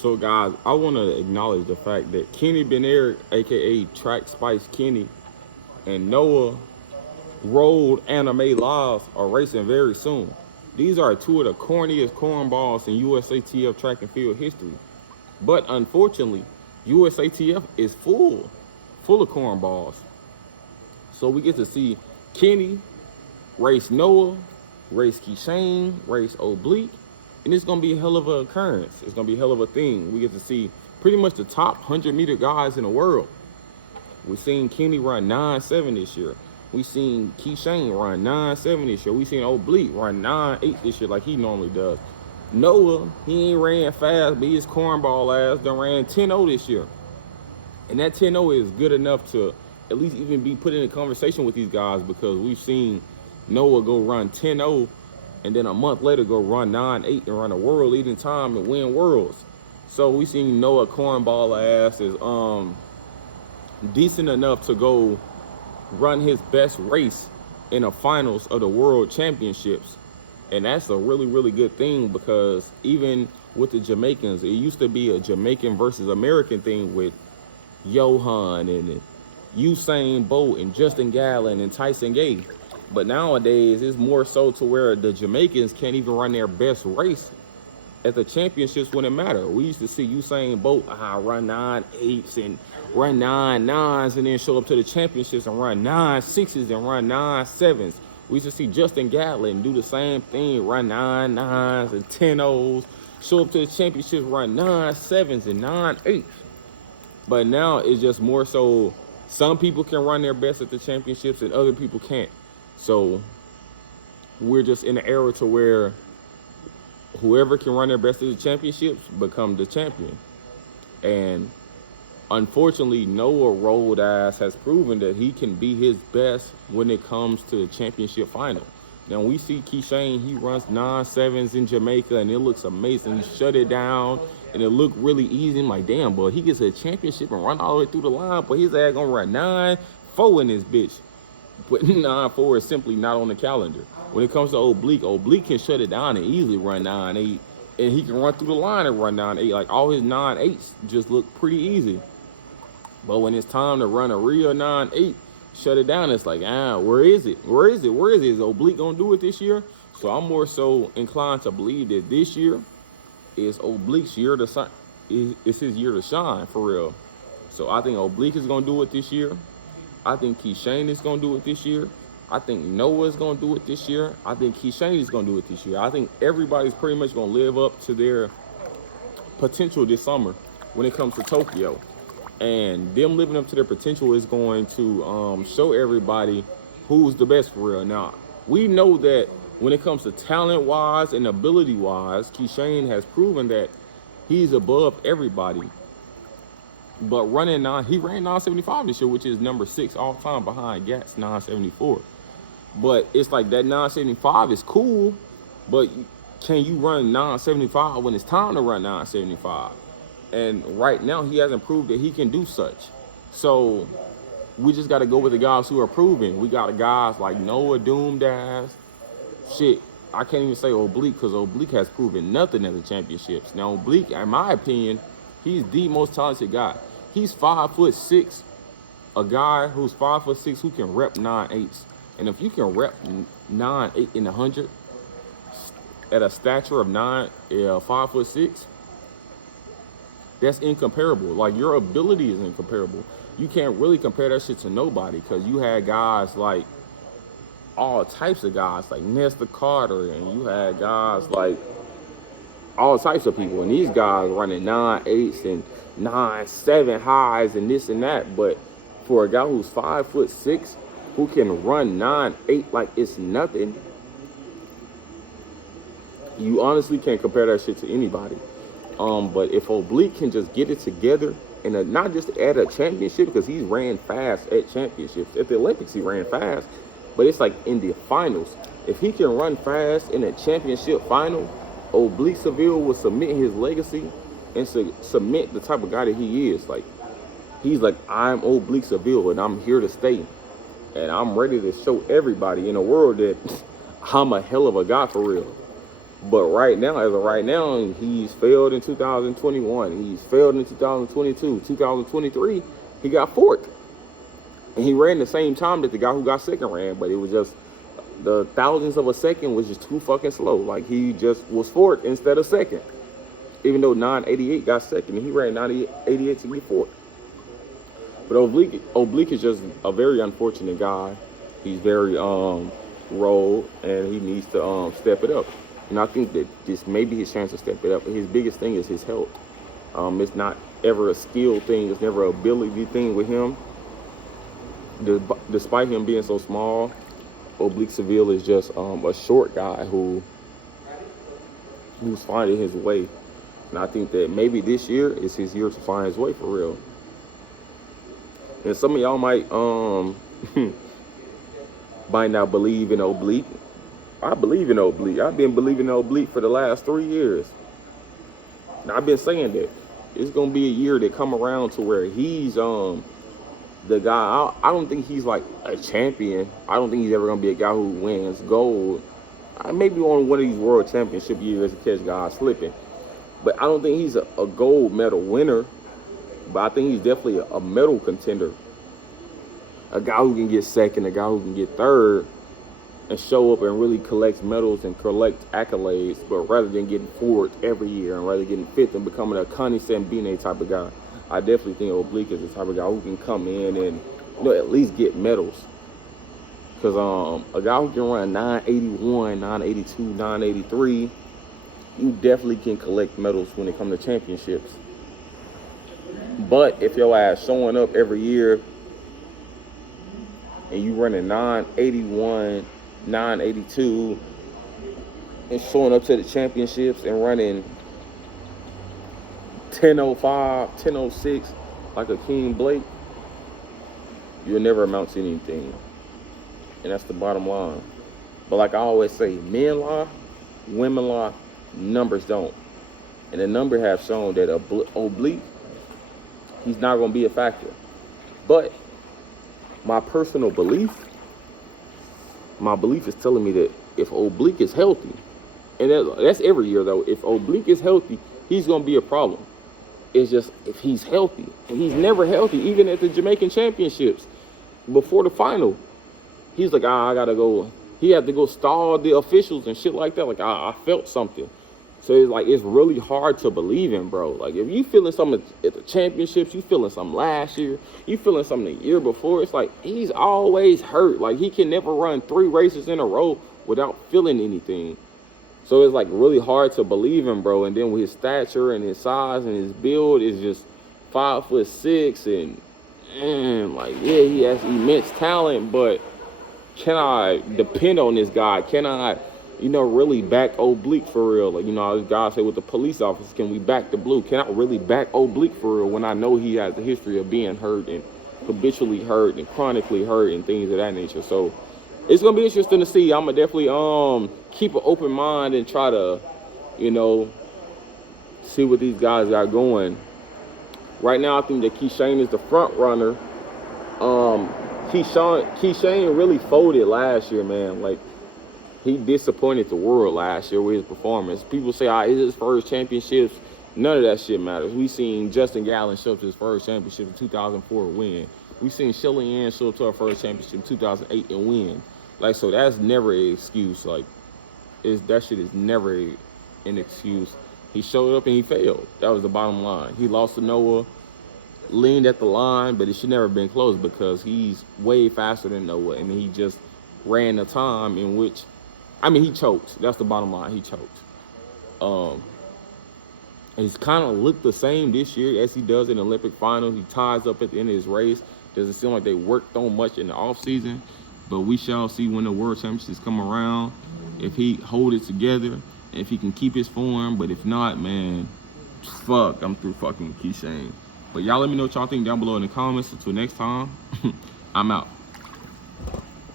So, guys, I want to acknowledge the fact that Kenny Benaire, aka Track Spice Kenny, and Noah Road Anime Lives are racing very soon. These are two of the corniest cornballs in USATF track and field history. But unfortunately, USATF is full of cornballs. So we get to see Kenny race Noah, race Kishane, race Oblique, and it's gonna be a hell of an occurrence. It's gonna be a hell of a thing. We get to see pretty much the top 100-meter guys in the world. We seen Kenny run 9.7 this year. We seen Kishane run 9.7 this year. We seen Oblique run 9.8 this year like he normally does. Noah, he ain't ran fast, but his cornball ass done ran 10.0 this year. And that 10.0 is good enough to at least even be put in a conversation with these guys, because we've seen Noah go run 10.0 and then a month later go run 9.8 and run a world leading time and win worlds. So we seen Noah cornball ass is decent enough to go run his best race in the finals of the world championships. And that's a really, really good thing, because even with the Jamaicans, it used to be a Jamaican versus American thing with Johan and Usain Bolt and Justin Gatlin and Tyson Gay. But nowadays, it's more so to where the Jamaicans can't even run their best race at the championships when it matters. We used to see Usain Bolt run 9.8s and run 9.9s and then show up to the championships and run 9.6s and run 9.7s. We used to see Justin Gatlin do the same thing, run 9.9s and 10.0s, show up to the championships, run 9.7s and 9.8s. But now it's just more so some people can run their best at the championships and other people can't. So we're just in an era to where whoever can run their best at the championships become the champion. And unfortunately, Noah Road ass has proven that he can be his best when it comes to the championship final. Now we see Kishane, he runs 9.7s in Jamaica and it looks amazing. He shut it down and it looked really easy. I'm like, damn, boy, he gets a championship and run all the way through the line, but his ass gonna run 9.4 in this bitch. But 9.4 is simply not on the calendar. When it comes to Oblique can shut it down and easily run 9.8, and he can run through the line and run 9.8. Like all his 9.8s just look pretty easy. But when it's time to run a real 9.8, shut it down, it's like, where is it? Where is it? Where is it? Is Oblique gonna do it this year? So I'm more so inclined to believe that this year is Oblique's year to shine. It's his year to shine for real. So I think Oblique is gonna do it this year. I think Kishane is gonna do it this year. I think Noah's gonna do it this year. I think Kishane is gonna do it this year. I think everybody's pretty much gonna live up to their potential this summer when it comes to Tokyo. And them living up to their potential is going to show everybody who's the best for real. Now, we know that when it comes to talent-wise and ability-wise, Kishane has proven that he's above everybody. But he ran 9.75 this year, which is number 6 all time behind Gat's 9.74. But it's like that 9.75 is cool, but can you run 9.75 when it's time to run 9.75? And right now, he hasn't proved that he can do such. So we just got to go with the guys who are proven. We got guys like Noah Doomed ass. Shit, I can't even say Oblique, because Oblique has proven nothing at the championships. Now, Oblique, in my opinion, he's the most talented guy. He's 5'6", a guy who's 5'6" who can rep 9.8s. And if you can rep 9.8 in 100 at a stature of 5'6", that's incomparable. Like, your ability is incomparable. You can't really compare that shit to nobody, because you had guys like all types of guys like Nesta Carter, and you had guys like all types of people, and these guys running 9.8s and 9.7 highs and this and that. But for a guy who's 5'6", who can run 9.8 like it's nothing, you honestly can't compare that shit to anybody. But if Oblique can just get it together, and not just at a championship, because he's ran fast at championships. At the Olympics, he ran fast, but it's like in the finals. If he can run fast in a championship final, Oblique Seville will submit his legacy and submit the type of guy that he is. Like, he's like, I'm Oblique Seville, and I'm here to stay. And I'm ready to show everybody in the world that I'm a hell of a guy for real. But right now, as of right now, he's failed in 2021. He's failed in 2022. 2023, he got fourth. And he ran the same time that the guy who got second ran, but it was just the thousandths of a second was just too fucking slow. Like, he just was fourth instead of second. Even though 988 got second, and he ran 988 to be fourth. But Oblique is just a very unfortunate guy. He's very rolled, and he needs to step it up. And I think that this may be his chance to step it up. But his biggest thing is his health. It's not ever a skill thing. It's never an ability thing with him. Despite him being so small, Oblique Seville is just a short guy who's finding his way. And I think that maybe this year is his year to find his way for real. And some of y'all might might not believe in Oblique. I believe in Oblique. I've been believing in Oblique for the last 3 years. And I've been saying that it's gonna be a year that come around to where he's the guy. I don't think he's like a champion. I don't think he's ever gonna be a guy who wins gold. Maybe on one of these world championship years to catch guys slipping. But I don't think he's a gold medal winner. But I think he's definitely a medal contender. A guy who can get second, a guy who can get third, and show up and really collect medals and collect accolades, but rather than getting fourth every year and rather getting fifth and becoming a Connie Sambine type of guy, I definitely think Oblique is the type of guy who can come in and, you know, at least get medals. Because a guy who can run 981, 982, 983, you definitely can collect medals when it comes to championships. But if your ass showing up every year and you running 981, 982, and showing up to the championships and running 1005, 1006 like a King Blake, you'll never amount to anything. And that's the bottom line. But like I always say, men lie, women lie, numbers don't. And the number have shown that Oblique, he's not going to be a factor. But my personal belief is telling me that if Oblique is healthy, and that's every year though, if Oblique is healthy, he's going to be a problem. It's just if he's healthy, and he's never healthy, even at the Jamaican Championships, before the final, he's like, I got to go. He had to go stall the officials and shit like that. Like, I felt something. So it's like, it's really hard to believe in, bro. Like, if you feeling something at the championships, you feeling something last year, you feeling something the year before, it's like, he's always hurt. Like, he can never run 3 races in a row without feeling anything. So it's like really hard to believe him, bro. And then with his stature and his size and his build, is just 5'6", and like, yeah, he has immense talent, but can I depend on this guy? Can I, really back Oblique for real? Like, as guys say with the police officers, can we back the blue? Can I really back Oblique for real when I know he has a history of being hurt and habitually hurt and chronically hurt and things of that nature? So it's gonna be interesting to see. I'm gonna definitely keep an open mind and try to, see what these guys got going. Right now, I think that Kishane is the front runner. Kishane really folded last year, man. Like, he disappointed the world last year with his performance. People say, it's his first championships. None of that shit matters. We seen Justin Gallen show up to his first championship in 2004 and win. We seen Shelly Ann show up to her first championship in 2008 and win. Like, so that's never an excuse. Like, that shit is never an excuse. He showed up and he failed. That was the bottom line. He lost to Noah, leaned at the line, but it should never have been close because he's way faster than Noah, and he just ran a time in which, he choked. That's the bottom line. He choked. He's kind of looked the same this year as he does in the Olympic final. He ties up at the end of his race. Doesn't seem like they worked on much in the offseason, but we shall see when the World Championships come around if he hold it together, if he can keep his form. But if not, man, fuck, I'm through fucking with Kishane. But y'all let me know what y'all think down below in the comments. Until next time, I'm out.